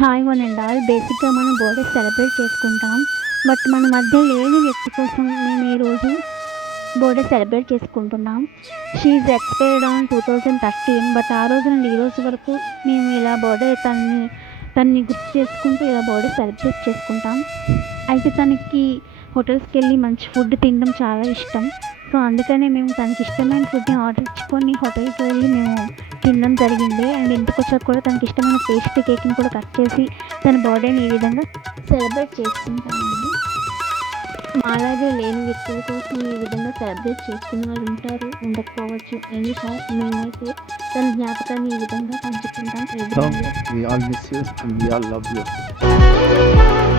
Hi one and all. బేసిక్‌గా మనం birthday celebrate చేసుకుంటాం. బట్ మన మధ్య లేని వ్యక్తి కోసం మేము ఈరోజు బర్త్‌డే సెలబ్రేట్ చేసుకుంటున్నాం. She is expired on 2013. But ఆ రోజు నుండి ఈ రోజు వరకు మేము ఇలా బర్త్‌డే తనని గుర్తు చేసుకుంటూ ఇలా బర్త్‌డే సెలబ్రేట్ చేసుకుంటాం. అయితే తనకి హోటల్స్‌కెళ్ళి మంచి ఫుడ్ తినడం చాలా ఇష్టం. సో, అందుకనే మేము తనకి ఇష్టమైన ఫుడ్‌ని ఆర్డర్ ఇచ్చుకొని హోటల్‌కి వెళ్ళి మేము తినడం జరిగింది. అండ్ ఇంటికొచ్చాక కూడా తనకి ఇష్టమైన పేస్ట్రీ కేక్‌ని కూడా కట్ చేసి తన బర్త్‌డేని ఈ విధంగా సెలబ్రేట్ చేసుకుంటామండి. మాలాగే లేని వ్యక్తుల కోసం ఈ విధంగా సెలబ్రేట్ చేసుకునే వాళ్ళు ఉంటారు, ఉండకపోవచ్చు. ఎనీహౌ మేమైతే తన జ్ఞాపకాన్ని ఈ విధంగా పంచుకుంటాం So every year. we all miss you and we all love you.